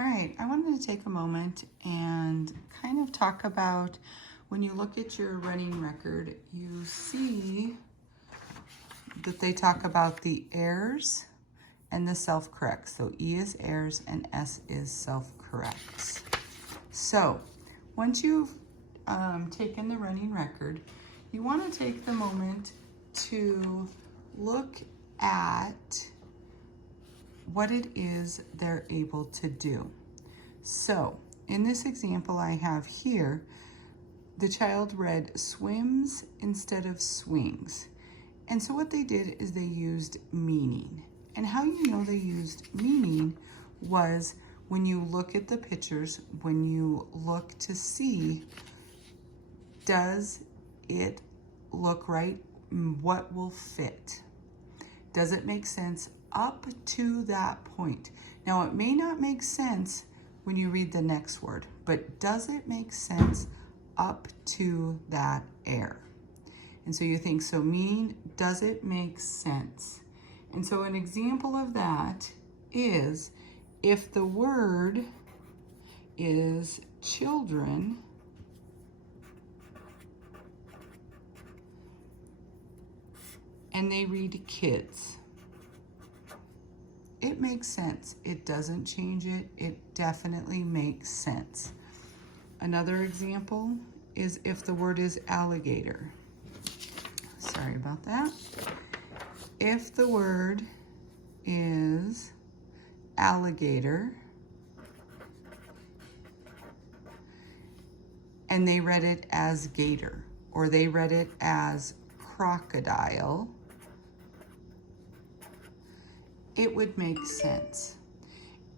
All right, I wanted to take a moment and kind of talk about when you look at your running record, you see that they talk about the errors and the self-corrects. So E is errors and S is self-corrects. So once you've taken the running record, you want to take the moment to look at what it is they're able to do. So in this example I have here, the child read swims instead of swings. And so what they did is they used meaning. And how you know they used meaning was when you look at the pictures, when you look to see, does it look right? What will fit? Does it make sense up to that point? Now, it may not make sense when you read the next word, but does it make sense up to that error? And so you think, so meaning, does it make sense? And so an example of that is if the word is children, and they read kids, it makes sense. It doesn't change it. It definitely makes sense. Another example is if the word is alligator. Sorry about that. If the word is alligator and they read it as gator, or they read it as crocodile, it would make sense.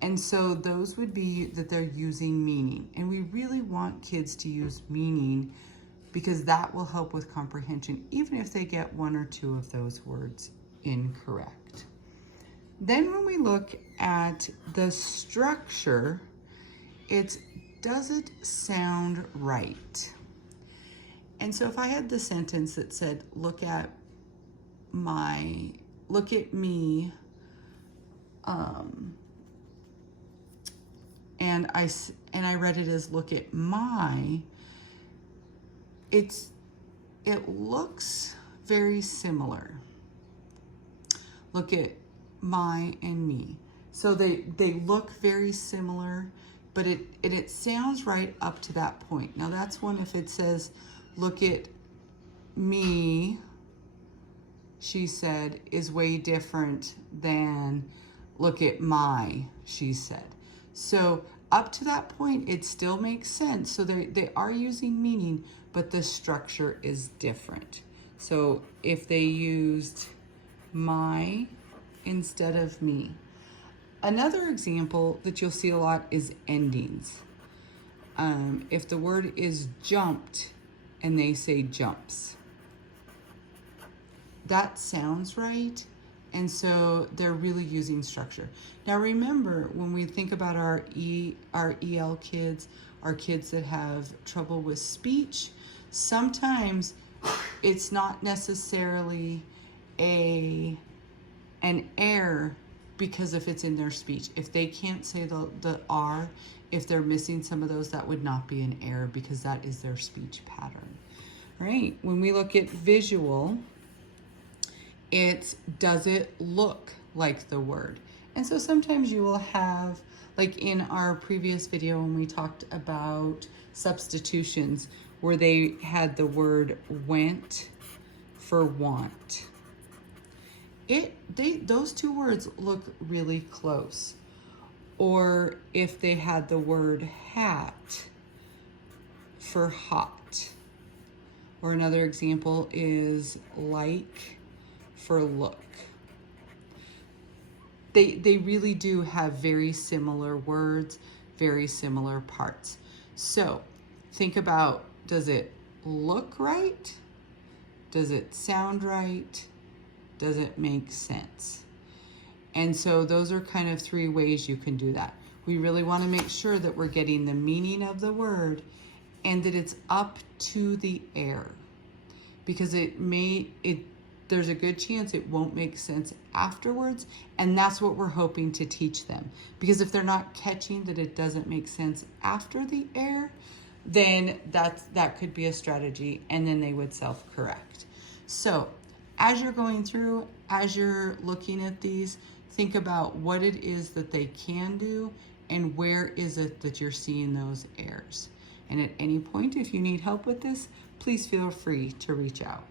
And so those would be that they're using meaning. And we really want kids to use meaning because that will help with comprehension, even if they get one or two of those words incorrect. Then when we look at the structure, it's, does it sound right? And so if I had the sentence that said, look at me, and I read it as look at my, it looks very similar. Look at my and me. So they look very similar, but it sounds right up to that point. Now that's one if it says, look at me, she said, is way different than look at my, she said. So up to that point, it still makes sense. So they are using meaning, but the structure is different. So if they used my instead of me. Another example that you'll see a lot is endings. If the word is jumped and they say jumps, that sounds right. And so they're really using structure. Now remember, when we think about our EL kids, our kids that have trouble with speech, sometimes it's not necessarily an error because if it's in their speech. If they can't say the R, if they're missing some of those, that would not be an error because that is their speech pattern. All right, when we look at visual, it's, does it look like the word? And so sometimes you will have, like in our previous video when we talked about substitutions, where they had the word went for want. Those two words look really close. Or if they had the word hat for hot. Or another example is like for look. They really do have very similar words, very similar parts. So think about, does it look right? Does it sound right? Does it make sense? And so those are kind of three ways you can do that. We really want to make sure that we're getting the meaning of the word and that it's up to the error, because the there's a good chance it won't make sense afterwards. And that's what we're hoping to teach them. Because if they're not catching that it doesn't make sense after the error, then that could be a strategy, and then they would self-correct. So as you're going through, as you're looking at these, think about what it is that they can do and where is it that you're seeing those errors. And at any point, if you need help with this, please feel free to reach out.